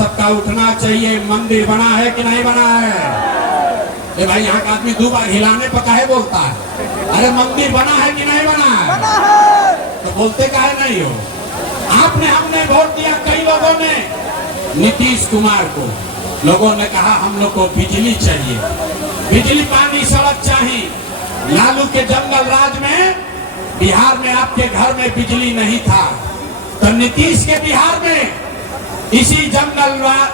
सबका उठना चाहिए। मंदिर बना है कि नहीं बना है? भाई यहाँ का आदमी 2 बार हिलाने पर काहे बोलता है? अरे मंदिर बना है कि नहीं बना है? बना है। तो बोलते काहे नहीं हो? आपने हमने वोट दिया, कई लोगों ने नीतीश कुमार को। लोगों ने कहा हम लोग को बिजली चाहिए, बिजली पानी सड़क चाहिए। लालू के जंगल राज में बिहार में आपके घर में बिजली नहीं था, तो नीतीश के बिहार में इसी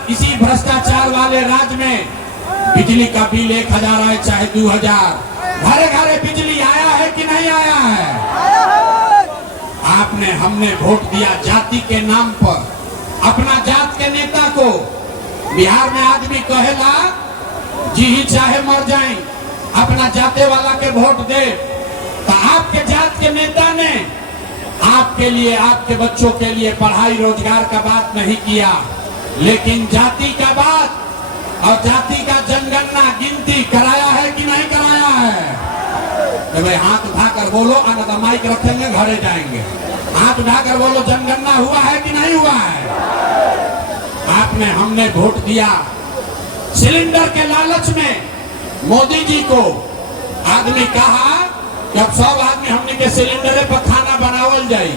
इसी भ्रष्टाचार वाले राज में बिजली का बिल 1000 आए चाहे 2000, घरे घरे बिजली आया है कि नहीं आया है? आया है। आपने हमने वोट दिया जाति के नाम पर, अपना जात के नेता को। बिहार में आदमी कहेला जी ही चाहे मर जाए, अपना जाते वाला के वोट दे। तो आपके जात के नेता ने आपके लिए, आपके बच्चों के लिए पढ़ाई रोजगार का बात नहीं किया, लेकिन जाति का बात और जाति का जनगणना गिनती कराया है कि नहीं कराया है? तो भाई हाथ उठाकर बोलो, अगर माइक रखेंगे घरे जाएंगे। हाथ उठाकर बोलो, जनगणना हुआ है कि नहीं हुआ है? आपने हमने वोट दिया सिलेंडर के लालच में। मोदी जी को आदमी कहा कि अब सब आदमी हमने के सिलेंडर पर खाना बनावल जाए,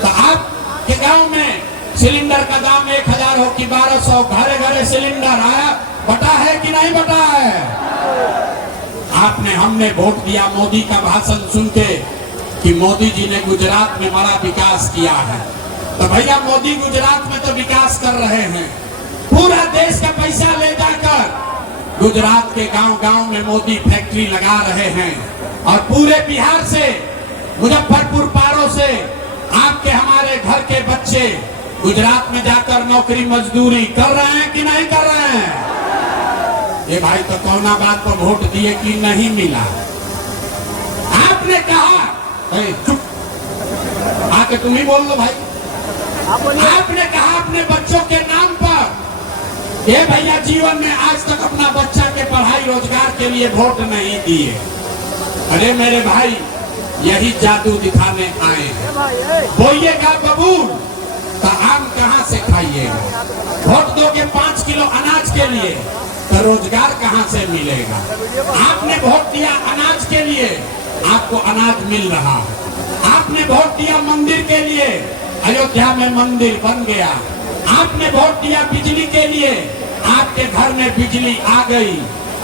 तो आपके गांव में सिलेंडर का दाम 1000 हो कि 1200, घरे घरे सिलेंडर आया, बटा है कि नहीं बटा है? आपने हमने वोट दिया मोदी का भाषण सुन के कि मोदी जी ने गुजरात में बड़ा विकास किया है। तो भैया मोदी गुजरात में तो विकास कर रहे हैं, पूरा देश का पैसा ले जाकर गुजरात के गांव-गांव में मोदी फैक्ट्री लगा रहे हैं, और पूरे बिहार से, मुजफ्फरपुर पारों से आपके हमारे घर के बच्चे गुजरात में जाकर नौकरी मजदूरी कर रहे हैं कि नहीं कर रहे हैं? ये भाई तो कौना बात पर वोट दिए कि नहीं मिला? आपने कहा, चुप, आके तुम ही बोल लो भाई। आपने कहा अपने बच्चों के नाम पर, ये भैया जीवन में आज तक अपना बच्चा के पढ़ाई रोजगार के लिए वोट नहीं दिए। अरे मेरे भाई, यही जादू दिखाने आए हैं। बोइएगा बबूल तो आम कहाँ से खाइएगा? वोट दोगे 5 किलो अनाज के लिए तो रोजगार कहाँ से मिलेगा? आपने वोट दिया अनाज के लिए, आपको अनाज मिल रहा है। आपने वोट दिया मंदिर के लिए, अयोध्या में मंदिर बन गया। आपने वोट दिया बिजली के लिए, आपके घर में बिजली आ गई।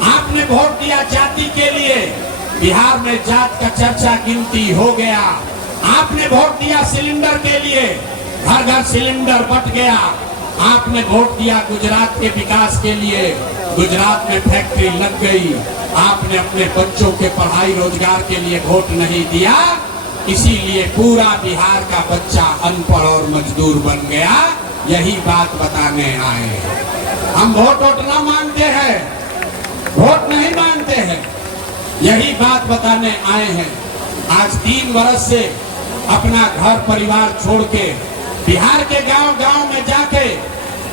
आपने वोट दिया जाति के लिए, बिहार में जात का चर्चा गिनती हो गया। आपने वोट दिया सिलेंडर के लिए, घर घर सिलेंडर बट गया। आपने वोट दिया गुजरात के विकास के लिए, गुजरात में फैक्ट्री लग गई। आपने अपने बच्चों के पढ़ाई रोजगार के लिए वोट नहीं दिया, इसीलिए पूरा बिहार का बच्चा अनपढ़ और मजदूर बन गया। यही बात बताने आए हैं। हम वोट ना मांगते हैं, वोट नहीं मांगते हैं, यही बात बताने आए हैं। आज 3 वर्ष से अपना घर परिवार छोड़ के बिहार के गांव-गांव में जाके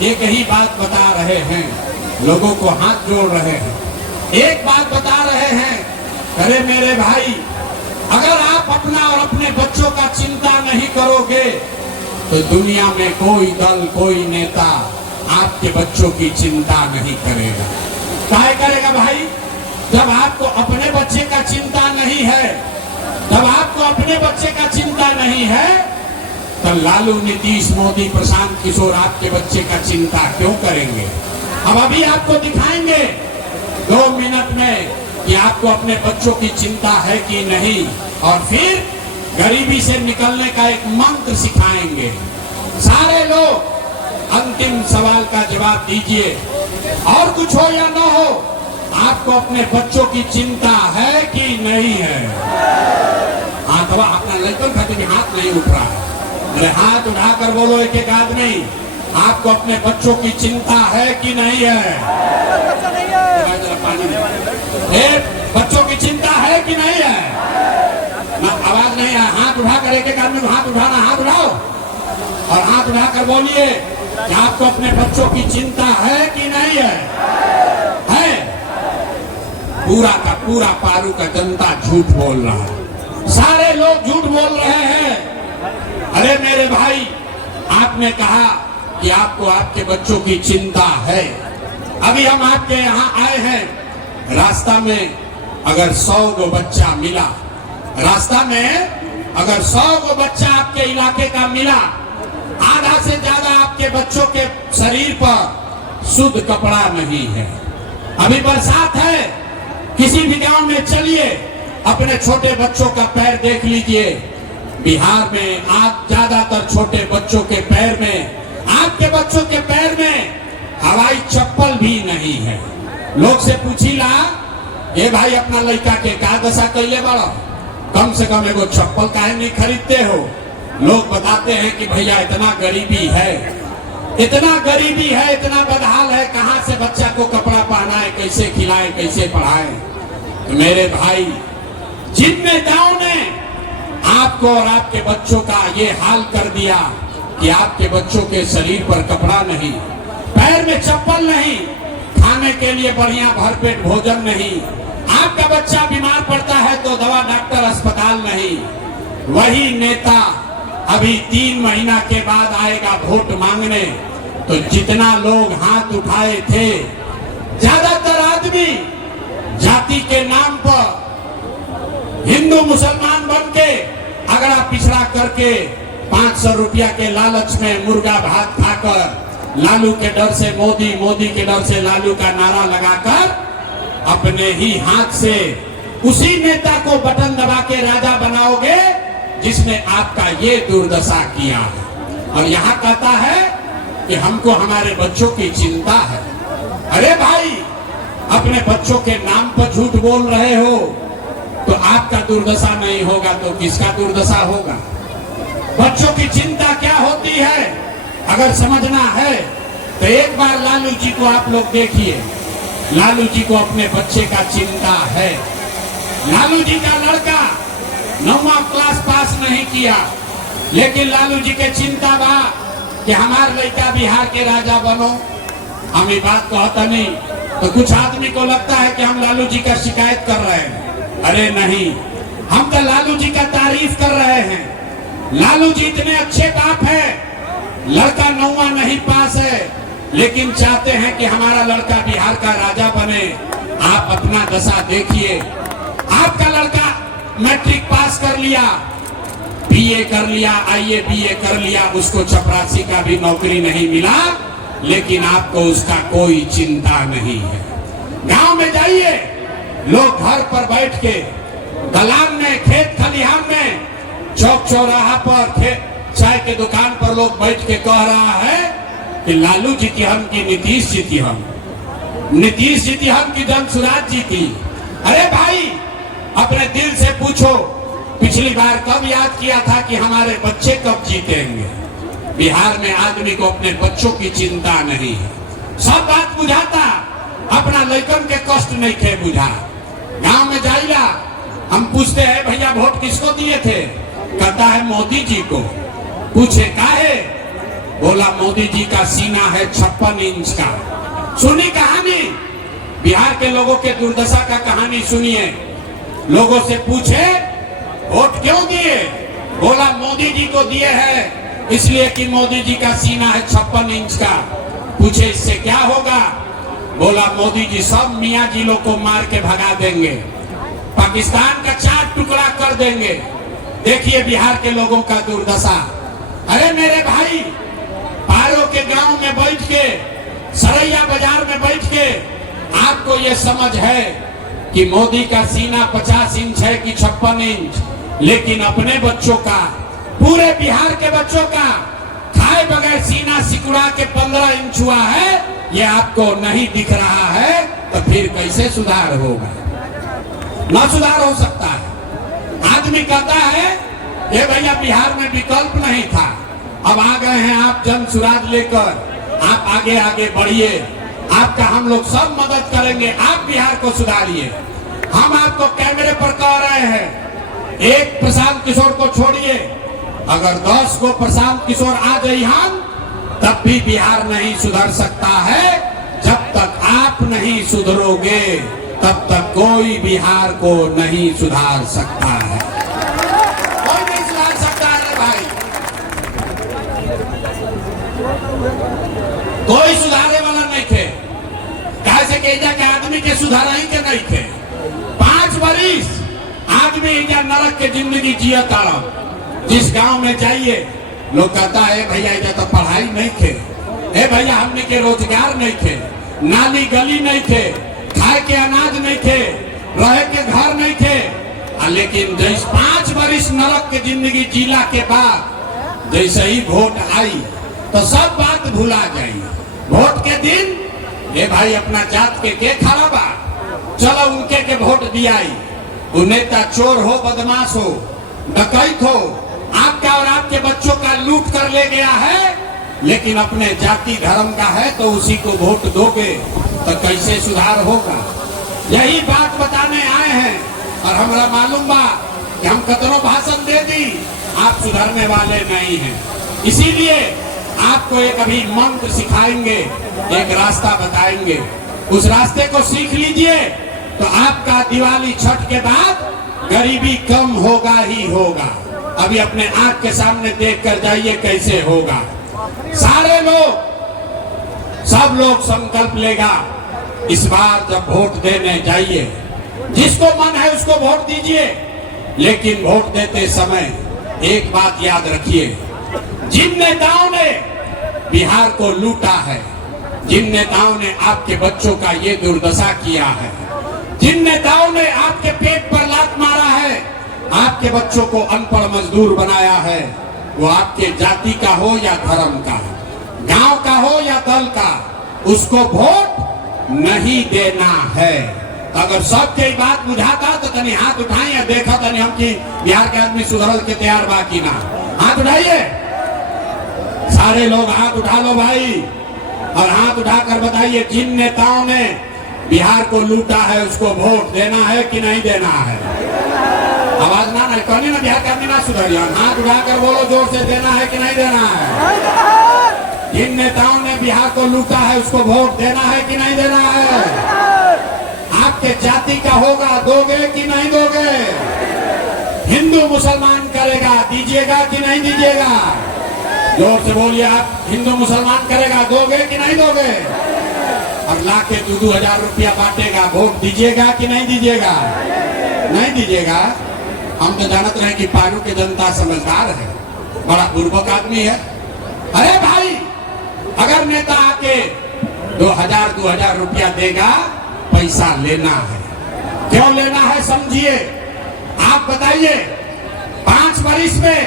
एक ही बात बता रहे हैं, लोगों को हाथ जोड़ रहे हैं, एक बात बता रहे हैं, अरे मेरे भाई, अगर आप अपना और अपने बच्चों का चिंता नहीं करोगे तो दुनिया में कोई दल, कोई नेता आपके बच्चों की चिंता नहीं करेगा। काहे करेगा भाई? जब आपको अपने बच्चे का चिंता नहीं है, जब आपको अपने बच्चे का चिंता नहीं है, तो लालू, नीतीश, मोदी, प्रशांत किशोर आपके बच्चे का चिंता क्यों करेंगे? अब अभी आपको दिखाएंगे 2 मिनट में कि आपको अपने बच्चों की चिंता है कि नहीं, और फिर गरीबी से निकलने का एक मंत्र सिखाएंगे। सारे लोग अंतिम सवाल का जवाब दीजिए, और कुछ हो या न हो, आपको अपने बच्चों की चिंता है कि नहीं है? हाथ अपना लड़कन खाते में हाथ नहीं उठ रहा है, अरे हाथ उठाकर बोलो एक एक आदमी, आपको अपने बच्चों की चिंता है कि नहीं है? बच्चों की चिंता है कि नहीं है? आवाज नहीं है। हाथ उठाकर एक एक आदमी हाथ उठाना, हाथ उठाओ और हाथ उठाकर बोलिए कि आपको अपने बच्चों की चिंता है कि नहीं है? है। पूरा का पूरा पारू का जनता झूठ बोल रहा है, सारे लोग झूठ बोल रहे हैं। अरे मेरे भाई, आपने कहा कि आपको आपके बच्चों की चिंता है। अभी हम आपके यहाँ आए हैं, रास्ता में अगर 100 गो बच्चा मिला, रास्ता में अगर 100 गो बच्चा आपके इलाके का मिला, आधा से ज्यादा आपके बच्चों के शरीर पर शुद्ध कपड़ा नहीं है। अभी बरसात है, किसी भी गांव में चलिए, अपने छोटे बच्चों का पैर देख लीजिए। बिहार में आप ज्यादातर छोटे बच्चों के पैर में, आपके बच्चों के पैर में हवाई चप्पल भी नहीं है। लोग से पूछीला, ये भाई अपना लड़का के का दशा कैले बड़ा, कम से कम एगो चप्पल काहे नहीं खरीदते हो? लोग बताते हैं कि भैया इतना गरीबी है, इतना गरीबी है, इतना बदहाल है, कहां से बच्चा को कपड़ा पहनाए, कैसे खिलाए, कैसे पढ़ाए। तो मेरे भाई, जिन नेताओं ने आपको और आपके बच्चों का ये हाल कर दिया कि आपके बच्चों के शरीर पर कपड़ा नहीं, पैर में चप्पल नहीं, खाने के लिए बढ़िया भरपेट भोजन नहीं, आपका बच्चा बीमार पड़ता है तो दवा डॉक्टर अस्पताल नहीं, वही नेता अभी 3 महीना के बाद आएगा वोट मांगने, तो जितना लोग हाथ उठाए थे, ज्यादातर आदमी जाति के नाम पर हिंदू मुसलमान बन के अगड़ा पिछड़ा करके 500 रुपया के लालच में मुर्गा भात खाकर, लालू के डर से मोदी, मोदी के डर से लालू का नारा लगाकर अपने ही हाथ से उसी नेता को बटन दबा के राजा बनाओगे जिसने आपका ये दुर्दशा किया है। और यहाँ कहता है कि हमको हमारे बच्चों की चिंता है। अरे भाई, अपने बच्चों के नाम पर झूठ बोल रहे हो तो आपका दुर्दशा नहीं होगा तो किसका दुर्दशा होगा? बच्चों की चिंता क्या होती है अगर समझना है तो एक बार लालू जी को आप लोग देखिए। लालू जी को अपने बच्चे का चिंता है। लालू जी का लड़का 9वां क्लास पास नहीं किया, लेकिन लालू जी के चिंता बा कि हमार लड़का बिहार के राजा बनो। हम ये बात कहता नहीं तो कुछ आदमी को लगता है कि हम लालू जी का शिकायत कर रहे हैं। अरे नहीं, हम तो लालू जी का तारीफ कर रहे हैं। लालू जी इतने अच्छे बाप है, लड़का 9वां नहीं पास है, लेकिन चाहते हैं कि हमारा लड़का बिहार का राजा बने। आप अपना दशा देखिए। आपका लड़का मैट्रिक पास कर लिया, बीए कर लिया, आईए बीए कर लिया, उसको चपरासी का भी नौकरी नहीं मिला, लेकिन आपको उसका कोई चिंता नहीं है। गांव में जाइए, लोग घर पर बैठ के, दलान में, खेत खलिहान में, चौक चौराहा पर, चाय के दुकान पर लोग बैठ के कह रहा है कि लालू जीती हम की नीतीश जीती हम, नीतीश जीती हम की जनसुराज जीती। अरे भाई, अपने दिल से पूछो, पिछली बार कब याद किया था कि हमारे बच्चे कब जीतेंगे? बिहार में आदमी को अपने बच्चों की चिंता नहीं है। सब बात बुझाता, अपना लड़कन के कष्ट नहीं थे बुझा। गांव में जाइला, हम पूछते हैं भैया वोट किसको दिए थे? कहता है मोदी जी को। पूछे काहे? बोला मोदी जी का सीना है 56 इंच का। सुनी कहानी, बिहार के लोगों के दुर्दशा का कहानी सुनिए। लोगों से पूछे वोट क्यों दिए? बोला मोदी जी को दिए हैं इसलिए कि मोदी जी का सीना है 56 इंच का। पूछे इससे क्या होगा? बोला मोदी जी सब मियाँ जी लोग को मार के भगा देंगे, पाकिस्तान का 4 टुकड़ा कर देंगे। देखिए बिहार के लोगों का दुर्दशा। अरे मेरे भाई, पारो के गांव में बैठ के, सरैया बाजार में बैठ के आपको ये समझ है कि मोदी का सीना 50 इंच है कि 56 इंच, लेकिन अपने बच्चों का, पूरे बिहार के बच्चों का खाए बगैर सीना सिकुड़ा के 15 इंच हुआ है, ये आपको नहीं दिख रहा है, तो फिर कैसे सुधार होगा? ना सुधार हो सकता है। आदमी कहता है ये भैया बिहार में विकल्प नहीं था, अब आ गए हैं आप जनसुराज लेकर, आप आगे आगे बढ़िए, आपका हम लोग सब मदद करेंगे, आप बिहार को सुधारिए। हम आपको कैमरे पर कह रहे हैं, एक प्रशांत किशोर को छोड़िए, अगर 10 को प्रशांत किशोर आ जाए हम, तब भी बिहार नहीं सुधर सकता है। जब तक आप नहीं सुधरोगे तब तक कोई बिहार को नहीं सुधार सकता है। कोई नहीं सुधार सकता है भाई। कोई सुधारे वाला नहीं थे। कैसे के एजा के आदमी के सुधाराई के नहीं थे। 5 बरिस आदमी एजा नरक के जिंदगी जिया तारा। जिस गांव में जाइए लोग कहता है भैया एजा तो पढ़ाई नहीं थे, ए भैया हमने के रोजगार नहीं थे, नाली गली नहीं थे, खाए के अनाज नहीं थे, रहे के घर नहीं थे। लेकिन जैसे 5 बरिस नरक के जिंदगी जीला के बाद जैसे ही वोट आई तो सब बात भुला जाई। वोट के दिन ए भाई अपना जात के खड़ा बा, चलो उनके के वोट दियाई। वो नेता चोर हो, बदमाश हो, डकैत हो, आपका और आपके बच्चों का लूट कर ले गया है, लेकिन अपने जाति धर्म का है तो उसी को वोट दोगे तो कैसे सुधार होगा। यही बात बताने आए हैं। और हमरा मालूम बा कि हम कतनो भाषण दे दी, आप सुधरने वाले नहीं हैं। इसीलिए आपको एक अभी मंत्र सिखाएंगे, एक रास्ता बताएंगे। उस रास्ते को सीख लीजिए तो आपका दिवाली छठ के बाद गरीबी कम होगा ही होगा। अभी अपने आंख के सामने देख कर जाइए कैसे होगा। सारे लोग, सब लोग संकल्प लेगा इस बार जब वोट देने जाइए, जिसको मन है उसको वोट दीजिए। लेकिन वोट देते समय एक बात याद रखिए, जिन नेताओं ने बिहार को लूटा है, जिन नेताओं ने आपके बच्चों का ये दुर्दशा किया है, जिन नेताओं ने आपके पेट पर लात मारा है, आपके बच्चों को अनपढ़ मजदूर बनाया है, वो आपके जाति का हो या धर्म का, गांव का हो या दल का, उसको वोट नहीं देना है। तो अगर सबके बात बुझाता तो तनी हाथ उठाएं या देखा तनी हम कि बिहार के आदमी सुधरल के तैयार बा कि ना। हाथ उठाइए, सारे लोग हाथ उठा लो भाई, और हाथ उठाकर बताइए जिन नेताओं ने बिहार को लूटा है उसको वोट देना है कि नहीं देना है। आवाज ना नहीं कहनी ना, बिहार के आदमी ना सुधरिया। हाथ उठाकर बोलो जोर से, देना है कि नहीं देना है। जिन नेताओं ने बिहार को लूटा है उसको वोट देना है कि नहीं देना है। आपके जाति का होगा, दोगे कि नहीं दोगे। हिंदू मुसलमान करेगा, दीजिएगा कि नहीं दीजिएगा। जोर से बोलिए, आप हिंदू मुसलमान करेगा, दोगे कि नहीं दोगे। और ला के 2-2 रुपया बांटेगा, वोट दीजिएगा कि नहीं दीजिएगा। नहीं दीजिएगा। हम तो जानते हैं कि पारू की जनता समझदार है, बड़ा बुर्बक आदमी है। अरे भाई, अगर नेता आके 2,000 रुपया देगा, पैसा लेना है। क्यों लेना है समझिए। आप बताइए, 5 बरिस में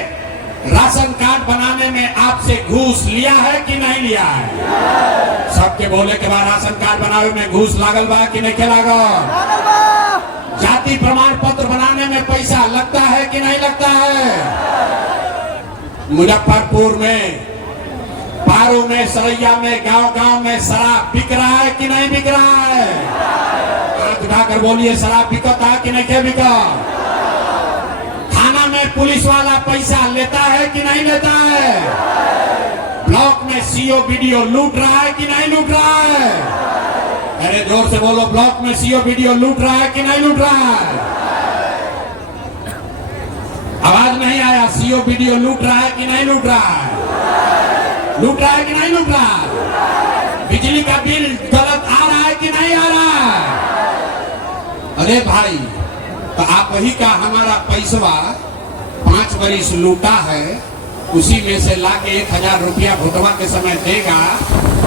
राशन कार्ड बनाने में आपसे घूस लिया है कि नहीं लिया है। सबके बोले के बाद राशन कार्ड बनाने में घूस लागल बा कि नहीं लागल। जाति प्रमाण पत्र बनाने में पैसा लगता है कि नहीं लगता है। मुजफ्फरपुर में, पारू में, सरैया में, गांव-गांव में शराब बिक रहा है कि नहीं बिक रहा है। हाथ उठाकर बोलिए, शराब बिकता है कि नहीं बिका। थाना में पुलिस वाला पैसा लेता है कि नहीं लेता है। ब्लॉक में सीओ बीडीओ लूट रहा है कि नहीं लूट रहा है। अरे जोर से बोलो, ब्लॉक में सीओ बीडीओ लूट रहा है कि नहीं लूट रहा है। आवाज नहीं आया। सीओ बीडीओ लूट रहा है कि नहीं लूट रहा है। लूट रहा है कि नहीं लूट रहा है। बिजली का बिल गलत आ रहा है कि नहीं आ रहा है। अरे भाई, तो आप वही का हमारा पैसवा 5 बरिस लूटा है, उसी में से लाके 1,000 रुपया वोटवा के समय देगा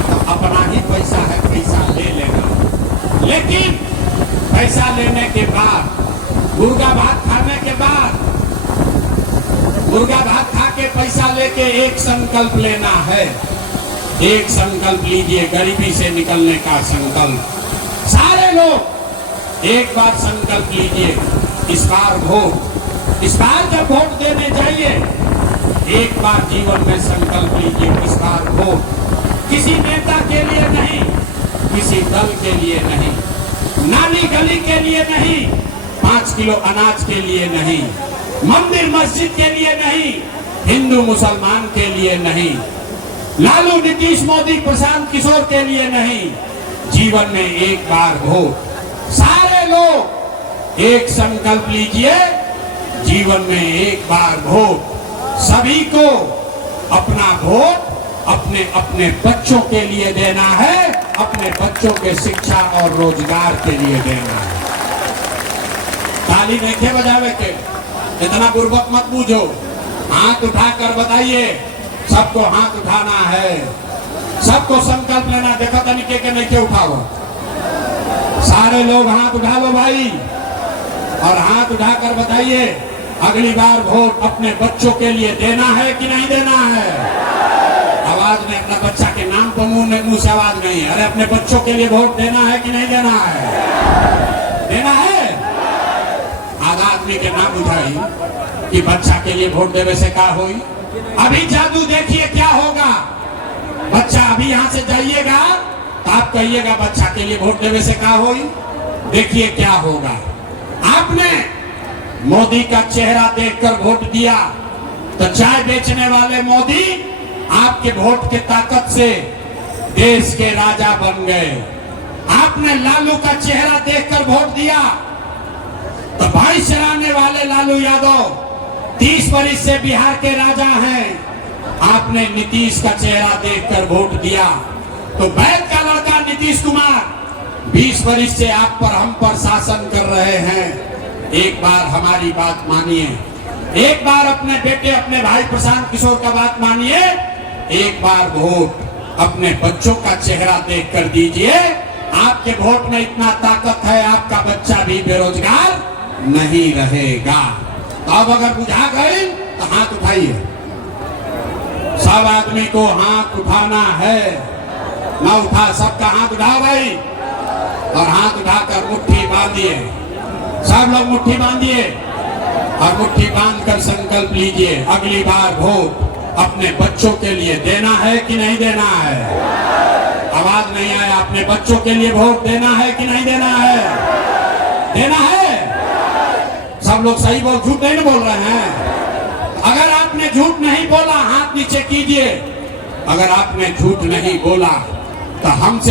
तो अपना ही पैसा है, पैसा ले लेगा। लेकिन पैसा लेने के बाद, मुर्गा भात खाने के बाद, मुर्गा भात खा के पैसा लेके एक संकल्प लेना है। एक संकल्प लीजिए, गरीबी से निकलने का संकल्प। सारे लोग एक बार संकल्प लीजिए, इस बार वोट, इस बार जब वोट देने जाइए, एक बार जीवन में संकल्प लीजिए, इस बार वोट किसी नेता के लिए नहीं, किसी दल के लिए नहीं, नाली गली के लिए नहीं, 5 किलो अनाज के लिए नहीं, मंदिर मस्जिद के लिए नहीं, हिंदू मुसलमान के लिए नहीं, लालू नीतीश मोदी प्रशांत किशोर के लिए नहीं। जीवन में एक बार वोट। सारे लोग एक संकल्प लीजिए, जीवन में एक बार वोट। सभी को अपना वोट अपने अपने बच्चों के लिए देना है, अपने बच्चों के शिक्षा और रोजगार के लिए देना है। ताली नहीं थे बजावे के, इतना बुर्बक मत बूझो। हाथ उठाकर बताइए, सबको हाथ उठाना है, सबको संकल्प लेना। देखो तनिके के नहीं के उठाओ, सारे लोग हाथ उठा लो भाई, और हाथ उठाकर बताइए अगली बार वोट अपने बच्चों के लिए देना है कि नहीं देना है। आवाज में अपना बच्चा के नाम पर मुंह से आवाज नहीं है। अरे अपने बच्चों के लिए वोट देना है कि नहीं देना है? देना है। आधा आदमी के नाम उठाई कि बच्चा के लिए वोट देवे से क्या होई। अभी जादू देखिए क्या होगा। बच्चा अभी यहाँ से जाइएगा तो आप कहिएगा बच्चा के लिए वोट देवे से क्या होई। देखिए क्या होगा। आपने मोदी का चेहरा देखकर वोट दिया तो चाय बेचने वाले मोदी आपके वोट के ताकत से देश के राजा बन गए। आपने लालू का चेहरा देखकर वोट दिया तो भाई चराने वाले लालू यादव 30 वर्ष से बिहार के राजा हैं। आपने नीतीश का चेहरा देखकर वोट दिया तो बैद का लड़का नीतीश कुमार 20 वर्ष से आप पर हम पर शासन कर रहे हैं। एक बार हमारी बात मानिए, एक बार अपने बेटे अपने भाई प्रशांत किशोर का बात मानिए, एक बार वोट अपने बच्चों का चेहरा देखकर दीजिए। आपके वोट में इतना ताकत है, आपका बच्चा भी बेरोजगार नहीं रहेगा। तो अब अगर बुझा गए तो हाथ उठाइए। सब आदमी को हाथ उठाना है, ना उठा सबका हाथ उठाओ भाई, और हाथ उठाकर मुट्ठी बांधिए। सब लोग मुट्ठी बांधिए और मुट्ठी बांधकर संकल्प लीजिए अगली बार वोट अपने बच्चों के लिए देना है कि नहीं देना है। आवाज नहीं आया। अपने बच्चों के लिए वोट देना है कि नहीं देना है? देना है। सब लोग सही बोल, झूठ नहीं बोल रहे हैं। अगर आपने झूठ नहीं बोला हाथ नीचे कीजिए। अगर आपने झूठ नहीं बोला तो हमसे